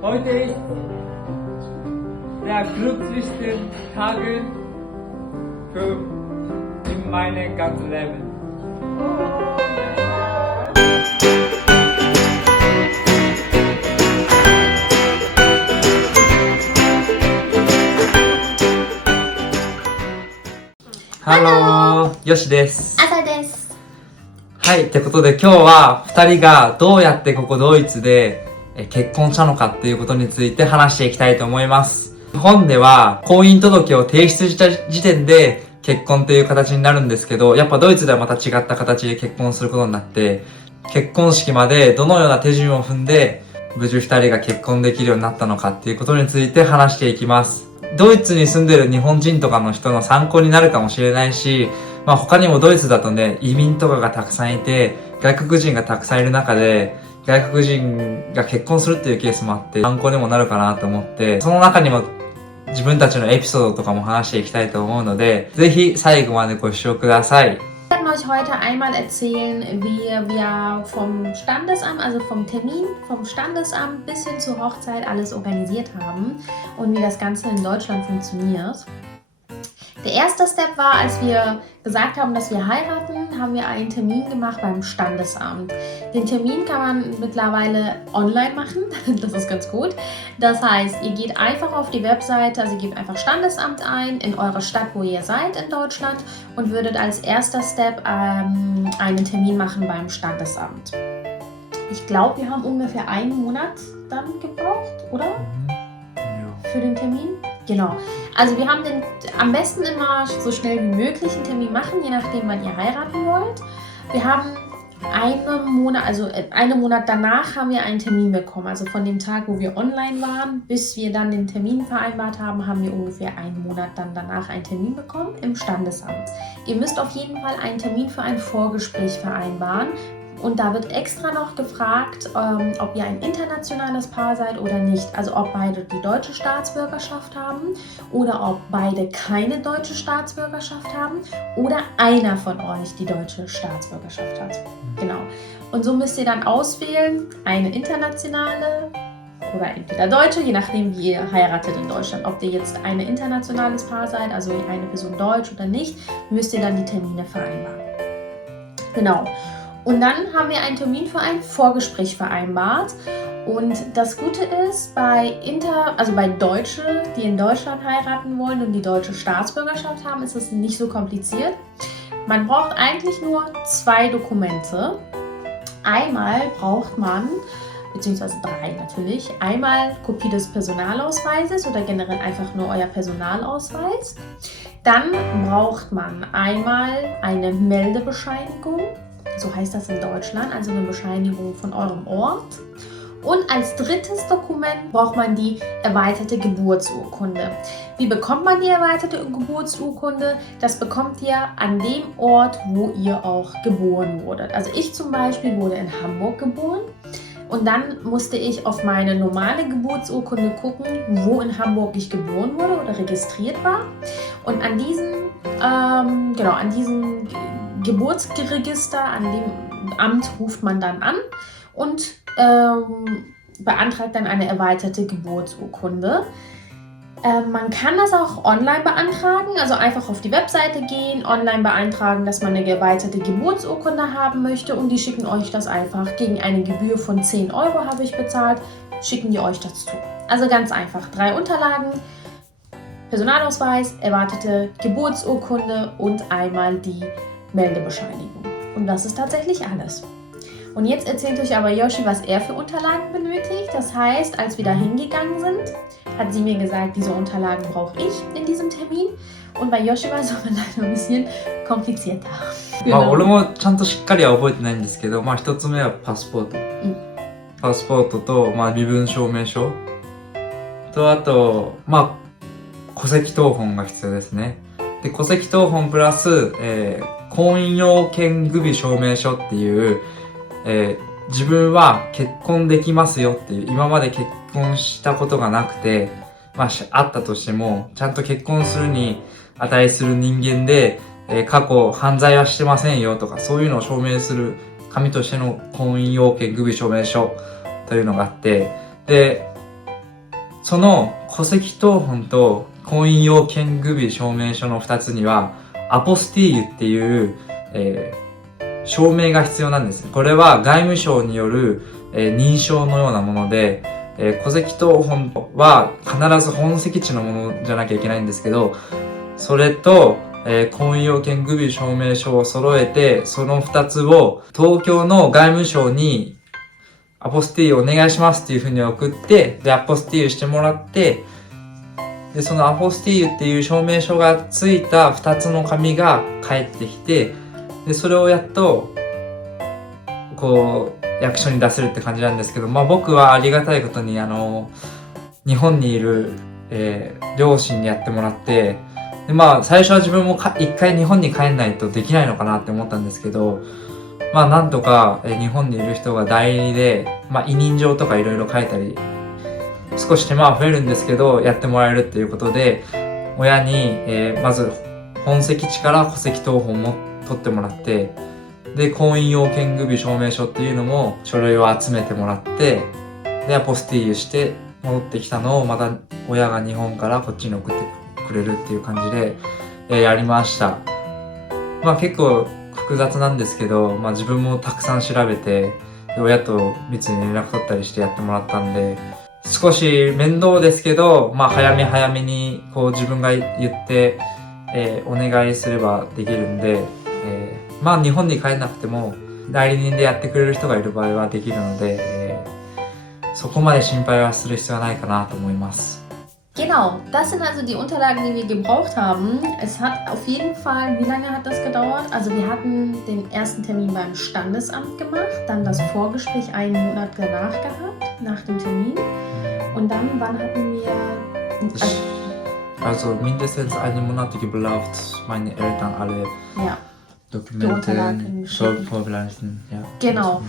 Heute ist der glücklichste Tag für in meinem ganzen Leben. Hallo, よしです。朝です。はい、ってことで今日は2人がどうやってここドイツで結婚したのかっていうことについて話していきたいと思います。日本では婚姻届を提出した時点で結婚という形になるんですけど、やっぱドイツではまた違った形で結婚することになって、結婚式までどのような手順を踏んで無事2人が結婚できるようになったのかっていうことについて話していきます。ドイツに住んでる日本人とかの人の参考になるかもしれないし、他にもドイツだとね、移民とかがたくさんいて、外国人がたくさんいる中で、外国人が結婚するっていうケースもあって、参考にもなるかなと思って、その中にも自分たちのエピソードとかも話していきたいと思うので、ぜひ最後までご視聴ください。Wir werden euch heute einmal erzählen, wie wir vom Standesamt, also vom Termin vom Standesamt bis hin zur Hochzeit alles organisiert haben und wie das Ganze in Deutschland funktioniert. Der erste Step war, als wir gesagt haben, dass wir heiraten, haben wir einen Termin gemacht beim Standesamt. Den Termin kann man mittlerweile online machen, das ist ganz gut. Das heißt, ihr geht einfach auf die Webseite, also ihr gebt einfach Standesamt ein in eurer Stadt, wo ihr seid in Deutschland und würdet als erster Step einen Termin machen beim Standesamt. Ich glaube, wir haben ungefähr einen Monat dann gebraucht, oder? Ja. Für den Termin? Genau. Also wir haben am besten immer so schnell wie möglich einen Termin machen, je nachdem, wann ihr heiraten wollt. Wir haben einen Monat danach haben wir einen Termin bekommen. Also von dem Tag, wo wir online waren, bis wir dann den Termin vereinbart haben, haben wir ungefähr einen Monat dann danach einen Termin bekommen im Standesamt. Ihr müsst auf jeden Fall einen Termin für ein Vorgespräch vereinbaren. Und da wird extra noch gefragt, ob ihr ein internationales Paar seid oder nicht. Also ob beide die deutsche Staatsbürgerschaft haben oder ob beide keine deutsche Staatsbürgerschaft haben oder einer von euch die deutsche Staatsbürgerschaft hat. Genau. Und so müsst ihr dann auswählen, eine internationale oder entweder deutsche, je nachdem wie ihr heiratet in Deutschland. Ob ihr jetzt ein internationales Paar seid, also eine Person deutsch oder nicht, müsst ihr dann die Termine vereinbaren. Genau. Und dann haben wir einen Termin für ein Vorgespräch vereinbart. Und das Gute ist, bei Deutschen, die in Deutschland heiraten wollen und die deutsche Staatsbürgerschaft haben, ist es nicht so kompliziert. Man braucht eigentlich nur 2 Dokumente. Einmal braucht man, beziehungsweise 3 natürlich, einmal Kopie des Personalausweises oder generell einfach nur euer Personalausweis. Dann braucht man einmal eine Meldebescheinigung. So heißt das in Deutschland, also eine Bescheinigung von eurem Ort. Und als drittes Dokument braucht man die erweiterte Geburtsurkunde. Wie bekommt man die erweiterte Geburtsurkunde? Das bekommt ihr an dem Ort, wo ihr auch geboren wurdet. Also ich zum Beispiel wurde in Hamburg geboren. Und dann musste ich auf meine normale Geburtsurkunde gucken, wo in Hamburg ich geboren wurde oder registriert war. Und an diesem Geburtsregister, an dem Amt ruft man dann an und beantragt dann eine erweiterte Geburtsurkunde. Man kann das auch online beantragen, also einfach auf die Webseite gehen, online beantragen, dass man eine erweiterte Geburtsurkunde haben möchte und die schicken euch das einfach gegen eine Gebühr von 10 € habe ich bezahlt, schicken die euch das zu. Also ganz einfach, 3 Unterlagen, Personalausweis, erwartete Geburtsurkunde und einmal die Meldebescheinigung. Und das ist tatsächlich alles. Und jetzt erzählt euch aber Yoshi, was er für Unterlagen benötigt. Das heißt, als wir da hingegangen sind, hat sie mir gesagt, diese Unterlagen brauche ich in diesem Termin. Und bei Yoshi war es aber leider ein bisschen komplizierter. まあ俺もちゃんとしっかりは覚えてないんですけど、まあ一つ目はパスポート。パスポートと、まあ身分証明書と、あと、まあ戸籍謄本が必要ですね。で、戸籍謄本プラス、婚姻要件具備証明書っていう、自分は結婚できますよっていう、今まで結婚したことがなくて、まあ、あったとしても、ちゃんと結婚するに値する人間で、過去犯罪はしてませんよとか、そういうのを証明する紙としての婚姻要件具備証明書というのがあって、で、その戸籍謄本と婚姻要件具備証明書の2つには、アポスティーユっていう、証明が必要なんです。これは外務省による、認証のようなもので、戸籍謄本は必ず本籍地のものじゃなきゃいけないんですけど、それと、婚姻要件具備証明書を揃えて、その2つを東京の外務省にアポスティーユお願いしますっていうふうに送って、で、アポスティーユしてもらって、で、そのアポスティーユっていう証明書がついた2つの紙が返ってきて、で、それをやっと、こう、役所に出せるって感じなんですけど、まあ僕はありがたいことに、日本にいる、両親にやってもらって、で、まあ最初は自分も一回日本に帰んないとできないのかなって思ったんですけど、まあなんとか、日本にいる人が代理で、まあ委任状とかいろいろ書いたり、少し手間は増えるんですけど、やってもらえるっていうことで、親に、まず本籍地から戸籍謄本も取ってもらって、で、婚姻要件具備証明書っていうのも書類を集めてもらって、で、アポスティーユして戻ってきたのをまた親が日本からこっちに送ってくれるっていう感じで、やりました。まあ結構複雑なんですけど、まあ自分もたくさん調べて、で親と密に連絡取ったりしてやってもらったんで、少し面倒ですけど、まあ早めにこう自分が言って、お願いすればできるんで、まあ日本に帰んなくても代理人でやってくれる人がいる場合はできるので、そこまで心配はする必要はないかなと思います。Genau, das sind also die Unterlagen, die wir gebraucht haben. Es hat auf jeden Fall, wie lange hat das gedauert? Also wir hatten den ersten Termin beim Standesamt gemacht, dann das Vorgespräch einen Monat danach gehabt, nach dem Termin. Und dann, wann hatten wir... Also mindestens einen Monat gebraucht, meine Eltern alle Dokumente vorbereiten. Ja, genau.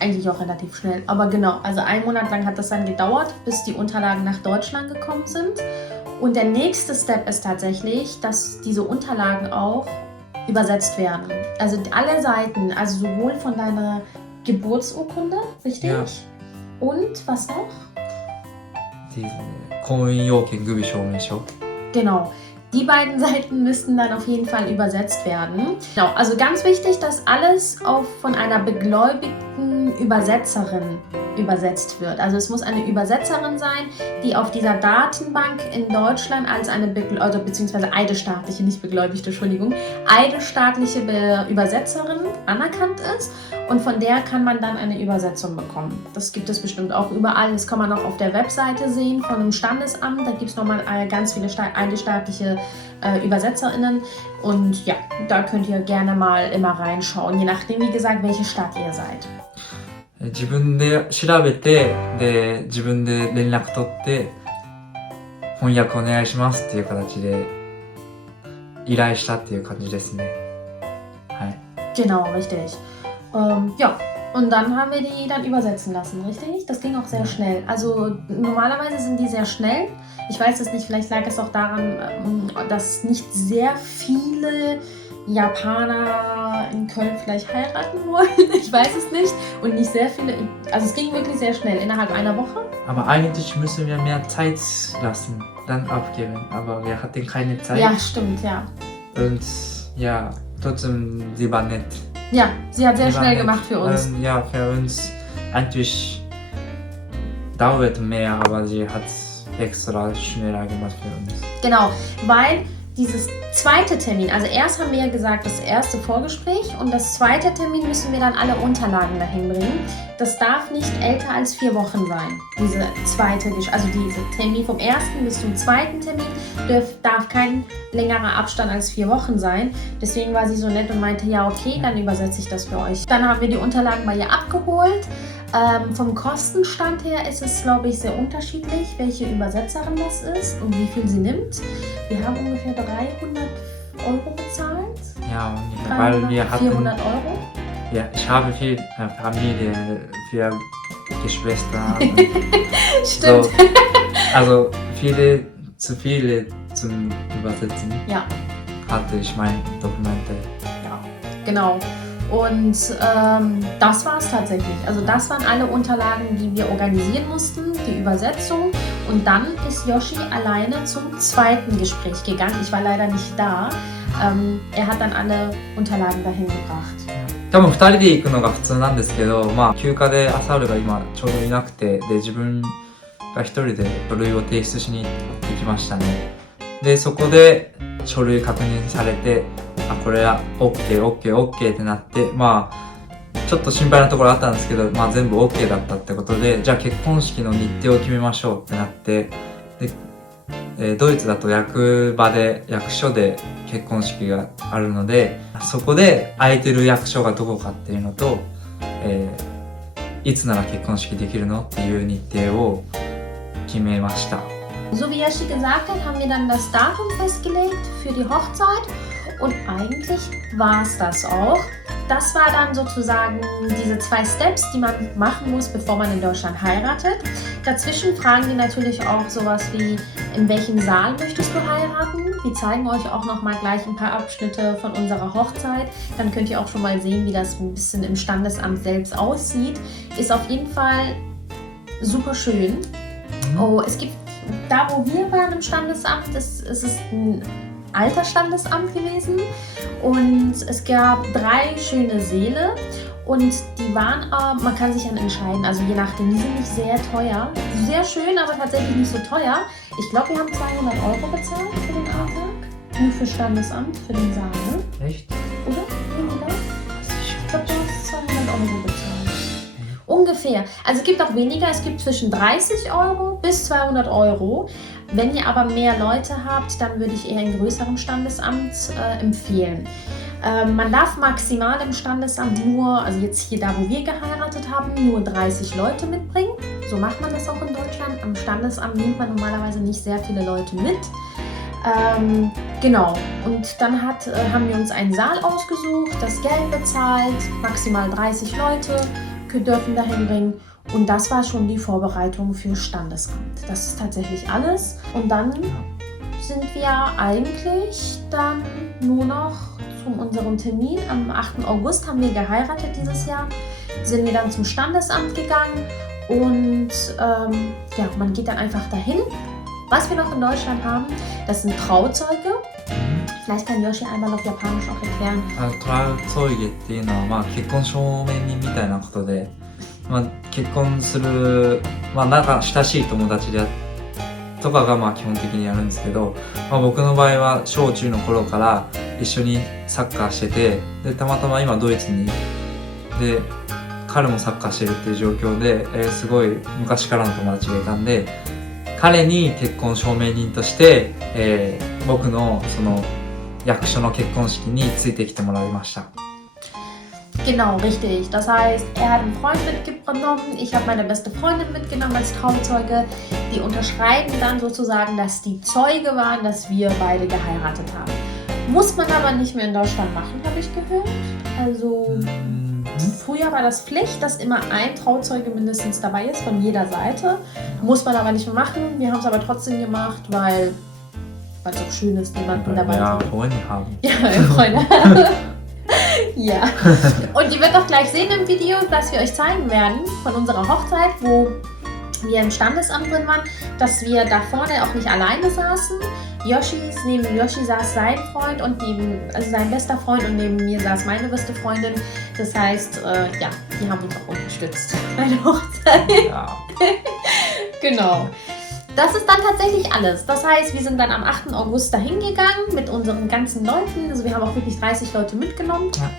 Eigentlich auch relativ schnell, aber genau, also einen Monat lang hat das dann gedauert, bis die Unterlagen nach Deutschland gekommen sind. Und der nächste Step ist tatsächlich, dass diese Unterlagen auch übersetzt werden. Also alle Seiten, also sowohl von deiner Geburtsurkunde, richtig? Ja. Und was noch? Die婚姻要件具備証明書. Genau. Die beiden Seiten müssten dann auf jeden Fall übersetzt werden. Genau, also ganz wichtig, dass alles von einer begläubigten Übersetzerin übersetzt wird. Also es muss eine Übersetzerin sein, die auf dieser Datenbank in Deutschland als eine beziehungsweise eidesstaatliche, nicht begläubigte, Entschuldigung, eidesstaatliche Übersetzerin anerkannt ist und von der kann man dann eine Übersetzung bekommen. Das gibt es bestimmt auch überall. Das kann man auch auf der Webseite sehen von einem Standesamt. Da gibt es nochmal ganz viele eidesstaatliche ÜbersetzerInnen und ja, da könnt ihr gerne mal immer reinschauen, je nachdem, wie gesagt, welche Stadt ihr seid. 自分で調べて、で、自分で連絡取って、翻訳お願いしますっていう形で依頼したっていう感じですね。はい。Genau, richtig. Ja, und dann haben wir die dann übersetzen lassen, richtig? Das ging auch sehr schnell. Also normalerweise sind die sehr schnell. Ich weiß es nicht, vielleicht lag es auch daran, dass nicht sehr viele Japaner in Köln vielleicht heiraten wollen. Ich weiß es nicht. Und nicht sehr viele, also es ging wirklich sehr schnell, innerhalb einer Woche. Aber eigentlich müssen wir mehr Zeit lassen, dann abgeben. Aber wir hatten keine Zeit. Ja, stimmt, ja. Und ja, trotzdem, sie war nett. Ja, sie hat sehr schnell gemacht für uns. Ja, für uns eigentlich dauert mehr, aber sie hat extra schneller gemacht für uns. Genau, weil dieses zweite Termin, also erst haben wir ja gesagt, das erste Vorgespräch und das zweite Termin müssen wir dann alle Unterlagen dahin bringen. Das darf nicht älter als 4 Wochen sein, diese Termin vom ersten bis zum zweiten Termin darf kein längerer Abstand als 4 Wochen sein. Deswegen war sie so nett und meinte, ja okay, dann übersetze ich das für euch. Dann haben wir die Unterlagen bei ihr abgeholt. Vom Kostenstand her ist es, glaube ich, sehr unterschiedlich, welche Übersetzerin das ist und wie viel sie nimmt. Wir haben ungefähr 300 Euro bezahlt. Ja, 300, weil wir hatten, 400 Euro. ja, ich habe viel Familie, 4 Geschwister. Stimmt. So, also zu viele zum Übersetzen Ja, hatte ich meine Dokumente. ja, genau. Und das war es tatsächlich. Also das waren alle Unterlagen, die wir organisieren mussten, die Übersetzung. Und dann ist Yoshi alleine zum zweiten Gespräch gegangen. Ich war leider nicht da. Er hat dann alle Unterlagen dahin gebracht. 多分2人で行くのが普通なんですけど、まあ休暇でアサールが今ちょうどいなくて、で自分が1人で書類を提出しに行きましたね。でそこで書類確認されて、あこれは OK ってなって、まあちょっと心配なところあったんですけど、まあ全部 OK だったってことで、じゃあ結婚式の日程を決めましょうってなって、でドイツだと役所で結婚式があるので、そこで空いてる役所がどこかっていうのと、いつなら結婚式できるのっていう日程を決めました。So wie Yoshi gesagt hat, haben wir dann das Datum festgelegt für die Hochzeit und eigentlich war es das auch. Das war dann sozusagen diese 2 Steps, die man machen muss, bevor man in Deutschland heiratet. Dazwischen fragen die natürlich auch sowas wie, in welchem Saal möchtest du heiraten? Wir zeigen euch auch noch mal gleich ein paar Abschnitte von unserer Hochzeit. Dann könnt ihr auch schon mal sehen, wie das ein bisschen im Standesamt selbst aussieht. Ist auf jeden Fall super schön. Oh, es gibt, da wo wir waren im Standesamt, es ist ein alter Standesamt gewesen und es gab 3 schöne Säle und die waren, man kann sich dann entscheiden, also je nachdem, die sind nicht sehr teuer, sehr schön, aber tatsächlich nicht so teuer. Ich glaube, wir haben 200 Euro bezahlt für den Antrag, nur für Standesamt, für den Saal, ne? Echt? Oder? Ich glaube, du hast 200 Euro bezahlt. Ungefähr. Also es gibt auch weniger, es gibt zwischen 30 Euro bis 200 Euro. Wenn ihr aber mehr Leute habt, dann würde ich eher ein größeres Standesamt empfehlen. Man darf maximal im Standesamt nur, also jetzt hier da, wo wir geheiratet haben, nur 30 Leute mitbringen. So macht man das auch in Deutschland. Am Standesamt nimmt man normalerweise nicht sehr viele Leute mit. Genau, und dann haben wir uns einen Saal ausgesucht, das Geld bezahlt, maximal 30 Leute dürfen dahin bringen. Und das war schon die Vorbereitung für Standesamt. Das ist tatsächlich alles. Und dann sind wir eigentlich dann nur noch zu unserem Termin. Am 8. August haben wir geheiratet dieses Jahr. Sind wir dann zum Standesamt gegangen und ja, man geht dann einfach dahin. Was wir noch in Deutschland haben, das sind Trauzeuge. Vielleicht kann Yoshi einmal auf Japanisch auch erklären. トラウツォイゲっていうのは、まあ、結婚証明人みたいなことで、まあ、結婚する、まあ、なんか親しい友達とかがまあ基本的にやるんですけど、まあ、僕の場合は小中の頃から一緒にサッカーしてて、でたまたま今ドイツにで彼もサッカーしてるっていう状況で、すごい昔からの友達がいたんで、彼に結婚証明人として、僕のその役所の結婚式についてきてもらいました。Genau, richtig. Das heißt, er hat einen Freund mitgenommen, ich habe meine beste Freundin mitgenommen als Trauzeuge. Die unterschreiben dann sozusagen, dass die Zeuge waren, dass wir beide geheiratet haben. Muss man aber nicht mehr in Deutschland machen, habe ich gehört. Also früher war das Pflicht, dass immer ein Trauzeuge mindestens dabei ist, von jeder Seite. Muss man aber nicht mehr machen. Wir haben es aber trotzdem gemacht, weil es auch schön ist, jemanden dabei zu haben. Freunde haben. Ja, Freunde. Ja. Und ihr werdet auch gleich sehen im Video, das wir euch zeigen werden von unserer Hochzeit, wo wir im Standesamt drin waren, dass wir da vorne auch nicht alleine saßen. Neben Yoshi saß sein Freund und also sein bester Freund und neben mir saß meine beste Freundin. Das heißt, ja, die haben uns auch unterstützt bei der Hochzeit. Ja. Genau. Das ist dann tatsächlich alles. Das heißt, wir sind dann am 8. August dahin gegangen mit unseren ganzen Leuten. Also wir haben auch wirklich 30 Leute mitgenommen. Ja.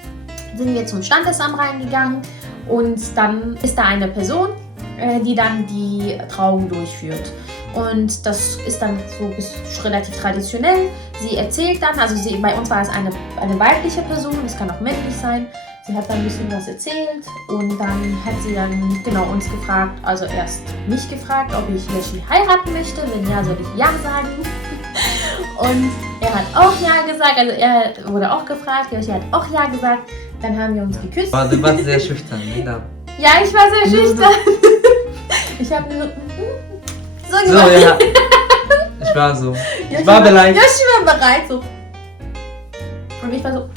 Sind wir zum Standesamt reingegangen und dann ist da eine Person, die dann die Trauung durchführt. Und das ist dann so relativ traditionell. Sie erzählt dann, also bei uns war es eine weibliche Person, das kann auch männlich sein. Sie hat dann ein bisschen was erzählt und dann hat sie dann genau uns gefragt, also erst mich gefragt, ob ich Yoshi heiraten möchte. Wenn ja, soll ich ja sagen. Und er hat auch ja gesagt, also er wurde auch gefragt, Yoshi hat auch ja gesagt. Dann haben wir uns geküsst. Aber du warst sehr schüchtern, ne? Ja, ich war sehr schüchtern. Ich habe nur so So, gemacht. ja. Ich war so. Ich war bereit. Yoshi war bereit, so. Und ich war so.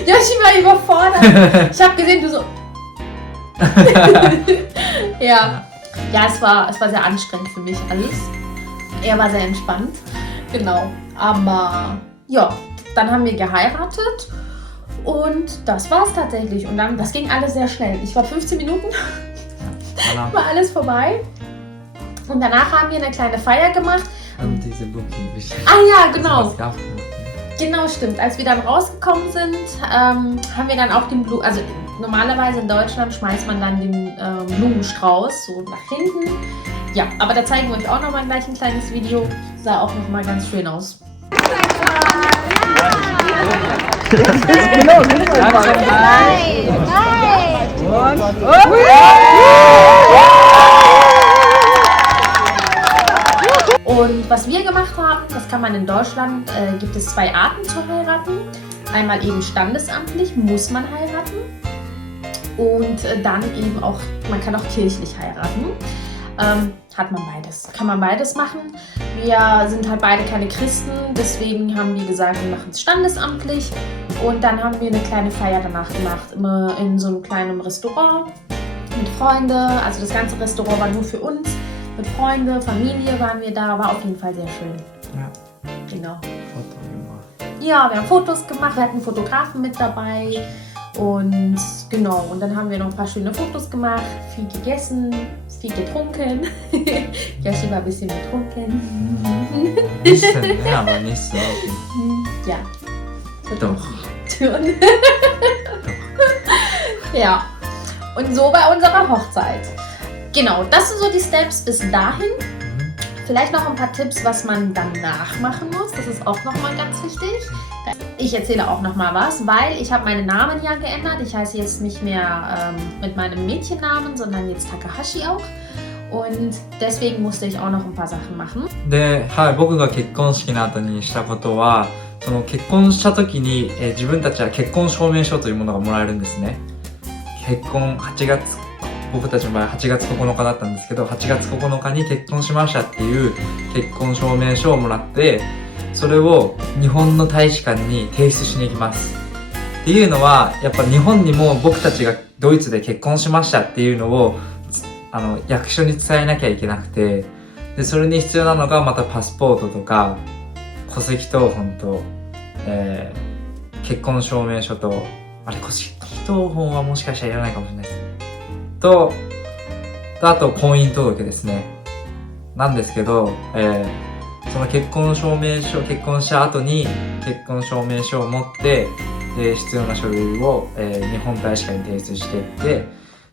Yoshi war überfordert. Ich habe gesehen, du so. Ja. Ja, es war sehr anstrengend für mich alles. Er war sehr entspannt. Genau. Aber ja, dann haben wir geheiratet. Und das war es tatsächlich. Und dann, das ging alles sehr schnell. Ich war 15 Minuten, Voilà. war alles vorbei. Und danach haben wir eine kleine Feier gemacht. Und diese Booking. Ah ja, genau. Das gab's noch. Genau, stimmt. Als wir dann rausgekommen sind, haben wir dann auch den Blumen... Also normalerweise in Deutschland schmeißt man dann den Blumenstrauß so nach hinten. Ja, aber da zeigen wir euch auch nochmal gleich ein kleines Video. Sah auch nochmal ganz schön aus. Und was wir gemacht haben, das kann man in Deutschland, gibt es 2 Arten zu heiraten. Einmal eben standesamtlich, muss man heiraten. Und dann eben auch, man kann auch kirchlich heiraten. Hat man beides. Kann man beides machen. Wir sind halt beide keine Christen, deswegen haben wir gesagt, wir machen es standesamtlich. Und dann haben wir eine kleine Feier danach gemacht, immer in so einem kleinen Restaurant mit Freunden. Also das ganze Restaurant war nur für uns. Mit Freunden, Familie waren wir da, war auf jeden Fall sehr schön. Ja. Genau. Foto gemacht. Ja, wir haben Fotos gemacht, wir hatten einen Fotografen mit dabei. Und genau, und dann haben wir noch ein paar schöne Fotos gemacht, viel gegessen, viel getrunken. Yoshi war ein bisschen betrunken. Ein bisschen, ja, aber nicht so. Ja. Doch. Tun. Ja. Und so bei unserer Hochzeit. Genau, das sind so die Steps bis dahin. Mhm. Vielleicht noch ein paar Tipps, was man danach machen muss. Das ist auch nochmal ganz wichtig. Ich erzähle auch nochmal was, weil ich habe meinen Namen ja geändert. Ich heiße jetzt nicht mehr mit meinem Mädchennamen, sondern jetzt Takahashi auch. Und deswegen musste ich auch noch ein paar Sachen machen. で、はい、僕が結婚式の後にしたことは、その結婚した時に、自分たちは結婚証明書というものがもらえるんですね。結婚8月、僕たちの場合8月9日だったんですけど、8月9日に結婚しましたっていう結婚証明書をもらって、それを日本の大使館に提出しに行きます。っていうのは、やっぱ日本にも僕たちがドイツで結婚しましたっていうのを役所に伝えなきゃいけなくて、でそれに必要なのがまたパスポートとか戸籍謄本と、結婚証明書と、あれ戸籍謄本はもしかしたらいらないかもしれないですとあと婚姻届ですね。なんですけど、その結婚証明書、結婚した後に結婚証明書を持って、必要な書類を、日本大使館に提出していって、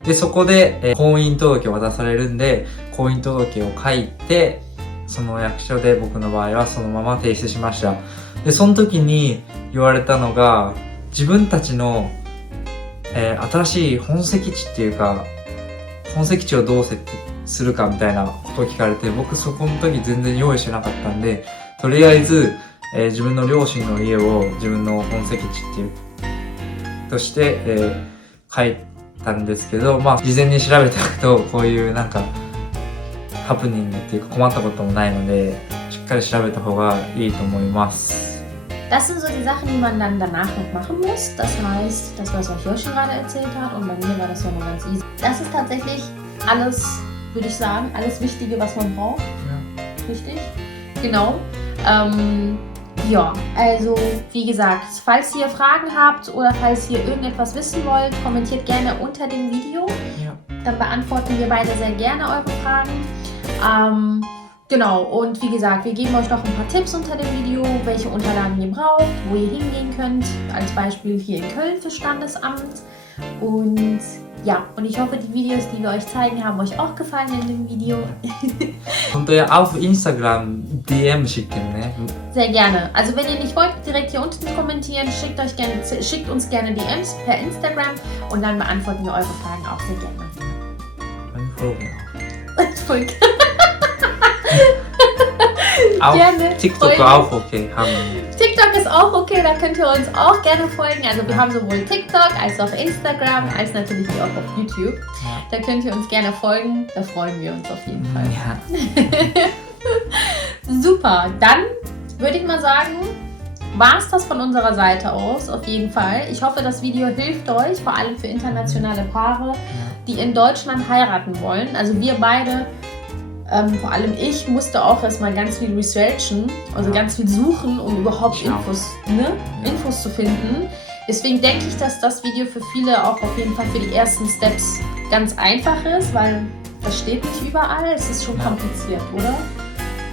でそこで、婚姻届を渡されるんで、婚姻届を書いて、その役所で僕の場合はそのまま提出しました。でその時に言われたのが、自分たちの、新しい本籍地っていうか、本籍地をどう設定するかみたいなことを聞かれて、僕そこの時全然用意してなかったんで、とりあえず、自分の両親の家を自分の本籍地っていうとして、書いたんですけど、まあ事前に調べておくとこういうなんかハプニングっていうか困ったこともないので、しっかり調べた方がいいと思います。Das sind so die Sachen, die man dann danach noch machen muss. Das heißt, das, was euch Yoshi gerade erzählt hat, und bei mir war das ja noch ganz easy. Das ist tatsächlich alles, würde ich sagen, alles Wichtige, was man braucht. Ja. Richtig? Genau. Ja, also wie gesagt, falls ihr Fragen habt oder falls ihr irgendetwas wissen wollt, kommentiert gerne unter dem Video. Ja. dann beantworten wir beide sehr gerne eure Fragen. Genau, und wie gesagt, wir geben euch noch ein paar Tipps unter dem Video, welche Unterlagen ihr braucht, wo ihr hingehen könnt, als Beispiel hier in Köln für Standesamt. Und ja, und ich hoffe, die Videos, die wir euch zeigen, haben euch auch gefallen in dem Video. Und auf Instagram DM schicken, ne? Sehr gerne. Also wenn ihr nicht wollt, direkt hier unten kommentieren, schickt uns gerne DMs per Instagram und dann beantworten wir eure Fragen auch sehr gerne. Meine Fragen Voll auch. Gerne. TikTok Folgen. auch okay. Haben wir. TikTok ist auch okay, da könnt ihr uns auch gerne folgen. Also wir haben sowohl TikTok als auch Instagram, als natürlich auch auf YouTube. Ja. Da könnt ihr uns gerne folgen, da freuen wir uns auf jeden Fall. Ja. Super, dann würde ich mal sagen, war es das von unserer Seite aus, auf jeden Fall. Ich hoffe, das Video hilft euch, vor allem für internationale Paare, die in Deutschland heiraten wollen. Also wir beide, vor allem ich, musste auch erstmal ganz viel researchen, also ganz viel suchen, um überhaupt Infos zu finden. Deswegen denke ich, dass das Video für viele auch auf jeden Fall für die ersten Steps ganz einfach ist, weil das steht nicht überall, es ist schon kompliziert, oder?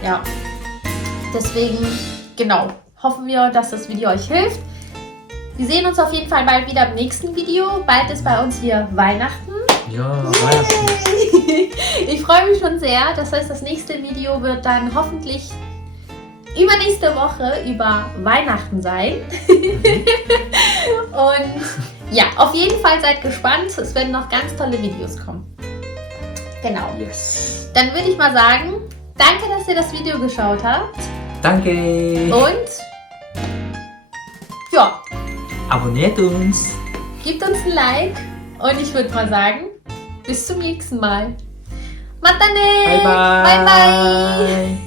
Ja, deswegen, genau, hoffen wir, dass das Video euch hilft. Wir sehen uns auf jeden Fall bald wieder im nächsten Video. Bald ist bei uns hier Weihnachten. Ja, Weihnachten. Ich freue mich schon sehr. Das heißt, das nächste Video wird dann hoffentlich übernächste Woche über Weihnachten sein. Und ja, auf jeden Fall seid gespannt. Es werden noch ganz tolle Videos kommen. Genau. Yes. Dann würde ich mal sagen, danke, dass ihr das Video geschaut habt. Danke. Und ja, Abonniert uns. gebt uns ein Like. Und ich würde mal sagen, bis zum nächsten Mal. Matane! Bye bye. Bye bye!